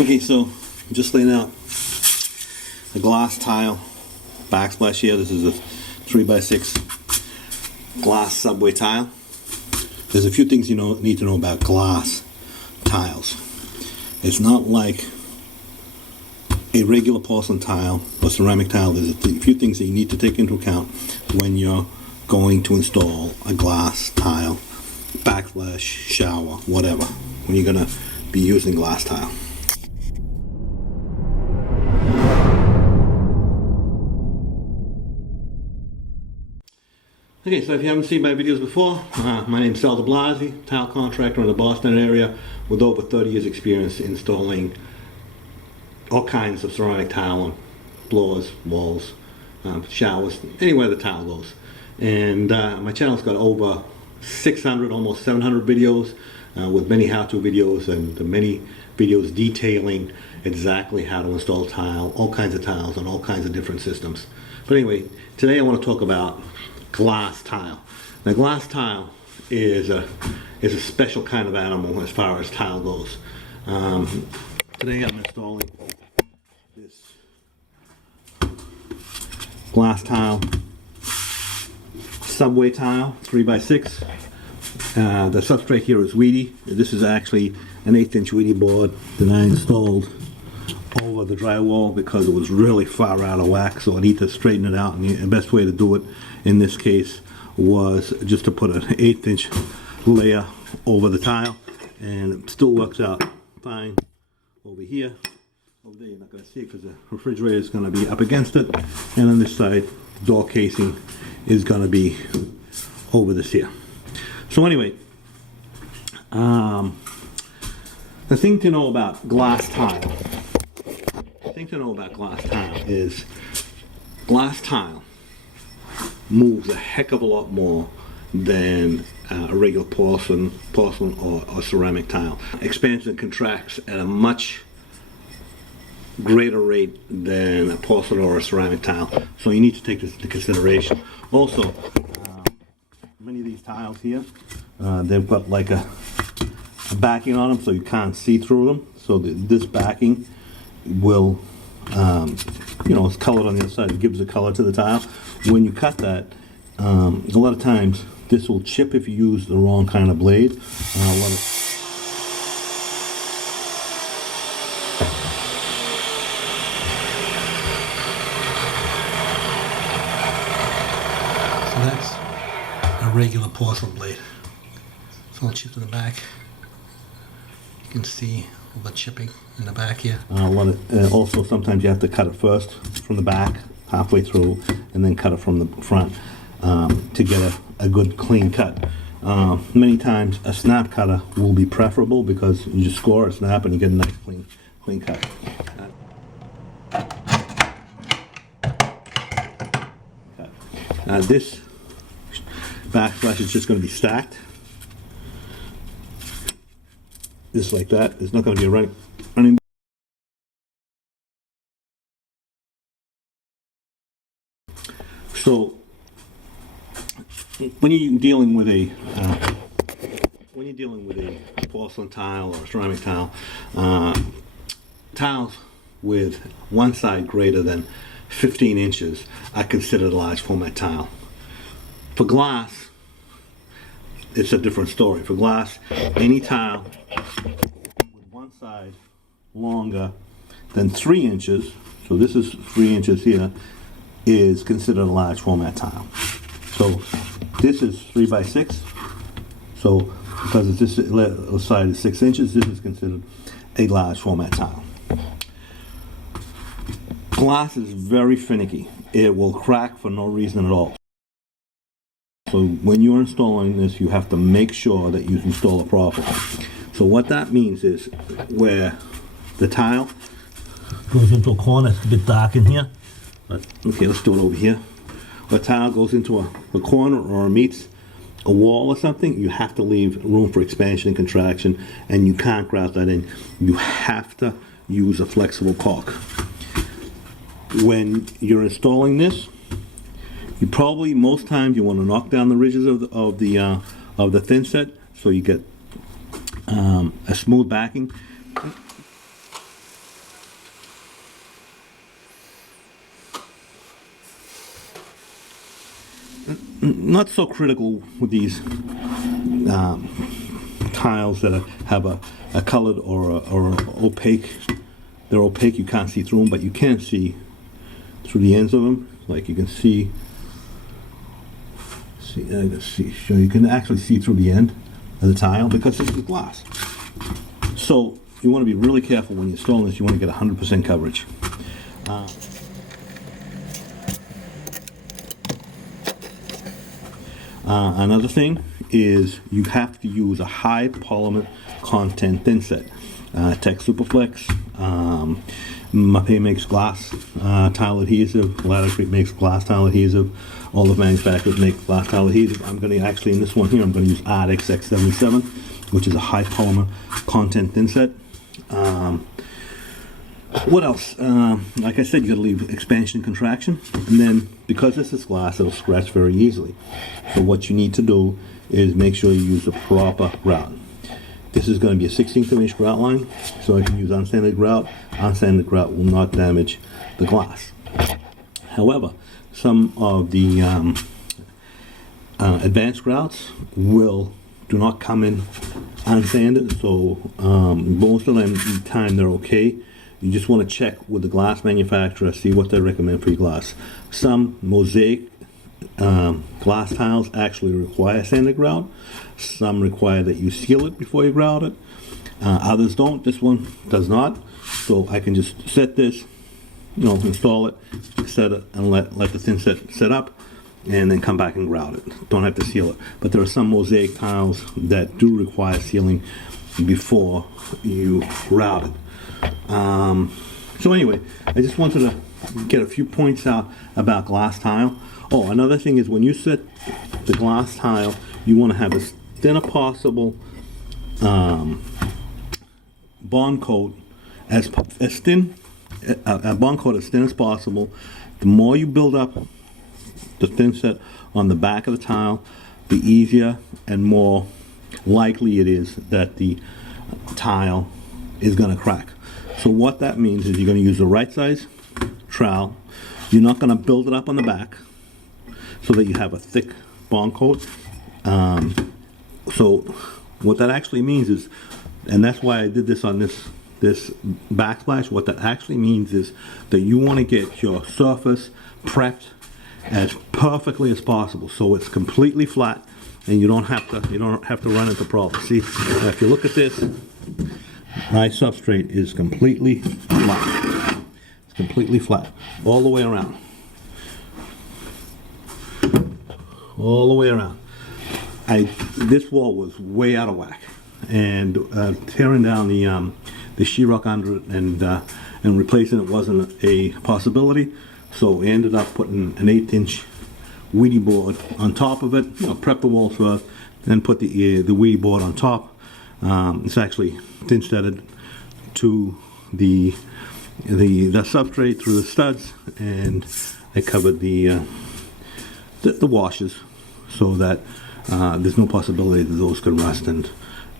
Okay, so I'm just laying out a glass tile backsplash here. This is a 3x6 glass subway tile. There's a few things you need to know about glass tiles. It's not like a regular porcelain tile or ceramic tile. There's a few things that you need to take into account when you're going to install a glass tile, backsplash, shower, whatever, when you're going to be using glass tile. Okay, so if you haven't seen my videos before, my name is DiBlasi, tile contractor in the Boston area with over 30 years experience installing all kinds of ceramic tile on floors, walls, showers, anywhere the tile goes. And my channel's got over 600, almost 700 videos with many how-to videos and many videos detailing exactly how to install tile, all kinds of tiles on all kinds of different systems. But anyway, today I want to talk about glass tile. Now, glass tile is a special kind of animal as far as tile goes. Today I'm installing this glass tile, subway tile, 3x6. The substrate here is weedy. This is actually an 1/8" weedy board that I installed over the drywall because it was really far out of whack, so I need to straighten it out, and the best way to do it in this case was just to put an 1/8" layer over the tile, and it still works out fine. Over here, over there you're not going to see it because the refrigerator is going to be up against it, and on this side door casing is going to be over this here. So anyway, the thing to know about glass tile, is glass tile moves a heck of a lot more than a regular porcelain or ceramic tile. Expands and contracts at a much greater rate than a porcelain or a ceramic tile, so you need to take this into consideration. Also, many of these tiles here, they've got like a backing on them so you can't see through them, so this backing will it's colored on the other side. It gives a color to the tile. When you cut that, a lot of times this will chip if you use the wrong kind of blade. So that's a regular porcelain blade. It's all chipped in the back. You can see all the chipping in the back here. Also, sometimes you have to cut it first from the back, halfway through, and then cut it from the front to get a good clean cut. Many times a snap cutter will be preferable because you just score a snap and you get a nice clean cut. This backsplash is just going to be stacked. Just like that. There's not going to be a running. So when you're dealing with a porcelain tile or a ceramic tile, tiles with one side greater than 15 inches are considered a large format tile. For glass, it's a different story. For glass, any tile with one side longer than 3 inches, so this is 3 inches here, is considered a large format tile. So this is 3x6, so because this side is 6 inches, this is considered a large format tile. Glass is very finicky. It will crack for no reason at all. So when you're installing this, you have to make sure that you install it properly. So what that means is where the tile goes into a corner, it's a bit dark in here. But, okay, let's do it over here. Where tile goes into a corner or meets a wall or something, you have to leave room for expansion and contraction, and you can't grout that in. You have to use a flexible caulk. When you're installing this, you probably, most times, you want to knock down the ridges of the thin set so you get a smooth backing. not so critical with these tiles that have a colored or opaque. They're opaque, you can't see through them, but you can see through the ends of them. Like you can see, so you can actually see through the end of the tile because it's glass. So you want to be really careful when you're installing this. You want to get 100% coverage. Another thing is you have to use a high polymer content thin set. Tech Superflex, Mapei makes glass tile adhesive, Latticrete makes glass tile adhesive, all the manufacturers make glass tile adhesive. I'm going to actually, in this one here, I'm going to use Ardix X77, which is a high polymer content thin set. What else? Like I said, you got to leave expansion and contraction, and then because this is glass, it'll scratch very easily. So what you need to do is make sure you use the proper grout. This is going to be a 1/16 inch grout line, so I can use unsanded grout. Unsanded grout will not damage the glass. However, some of the advanced grouts do not come in unsanded, so most of the time they're okay. You just want to check with the glass manufacturer, see what they recommend for your glass. Some mosaic glass tiles actually require sanded grout. Some require that you seal it before you grout it. Others don't. This one does not. So I can just set this, install it, set it, and let the thin set up, and then come back and grout it. Don't have to seal it. But there are some mosaic tiles that do require sealing before you grout it. So anyway, I just wanted to get a few points out about glass tile. Oh, another thing is when you set the glass tile, you want to have as thin as possible bond coat, as thin as possible. The more you build up the thin set on the back of the tile, the easier and more likely it is that the tile is going to crack. So what that means is you're going to use the right size trowel. You're not going to build it up on the back so that you have a thick bond coat. So what that actually means is, and that's why I did this on this backsplash, what that actually means is that you want to get your surface prepped as perfectly as possible so it's completely flat and you don't have to run into problems. See, if you look at this, my substrate is completely flat. It's completely flat all the way around. All the way around. This wall was way out of whack, and tearing down the sheetrock under it and replacing it wasn't a possibility. So we ended up putting an 1/8 inch weedy board on top of it. Prep the wall first, then put the weedy board on top. It's actually thin studded to the substrate through the studs, and I covered the washers so that there's no possibility that those could rust. And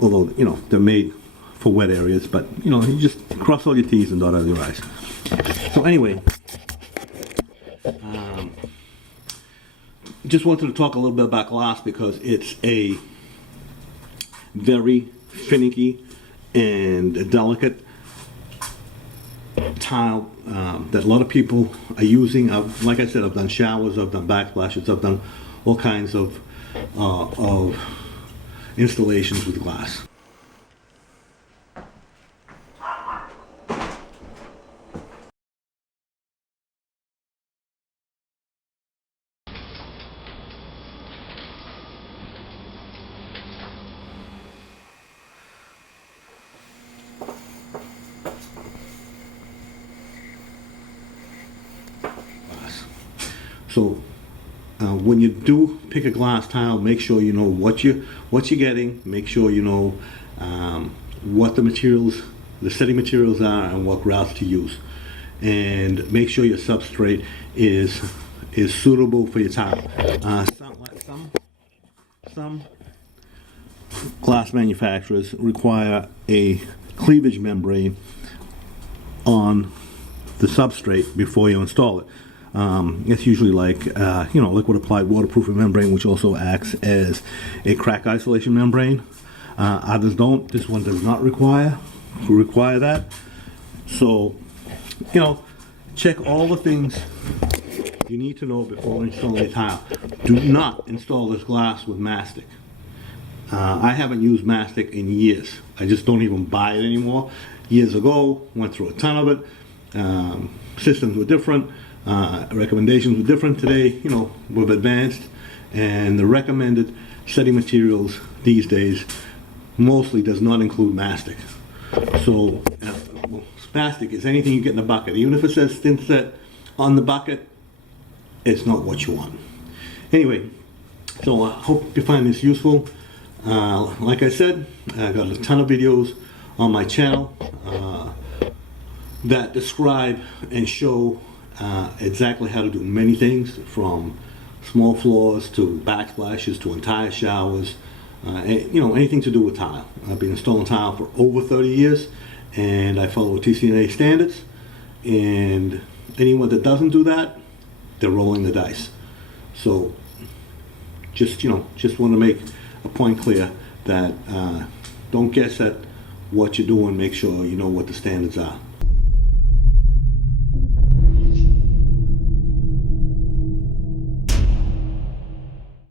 although they're made for wet areas, but you just cross all your T's and dot all your I's. So anyway, just wanted to talk a little bit about glass because it's a very finicky and delicate tile that a lot of people are using. Like I said, I've done showers, I've done backsplashes, I've done all kinds of installations with glass. So when you do pick a glass tile, make sure you know what you're getting. Make sure you know what the setting materials are and what grouts to use, and make sure your substrate is suitable for your tile. Some glass manufacturers require a cleavage membrane on the substrate before you install it. It's usually like, liquid applied waterproofing membrane, which also acts as a crack isolation membrane. Others don't. This one does not require that. So, check all the things you need to know before installing a tile. Do not install this glass with mastic. I haven't used mastic in years. I just don't even buy it anymore. Years ago, went through a ton of it. Systems were different. Recommendations were different. Today, we've advanced, and the recommended setting materials these days mostly does not include mastic. So, mastic is anything you get in a bucket. Even if it says thin set on the bucket, it's not what you want. Anyway, so I hope you find this useful. Like I said, I got a ton of videos on my channel that describe and show exactly how to do many things, from small floors to backsplashes to entire showers, anything to do with tile. I've been installing tile for over 30 years, and I follow TCNA standards, and anyone that doesn't do that, they're rolling the dice. So just want to make a point clear that don't guess at what you're doing. Make sure you know what the standards are.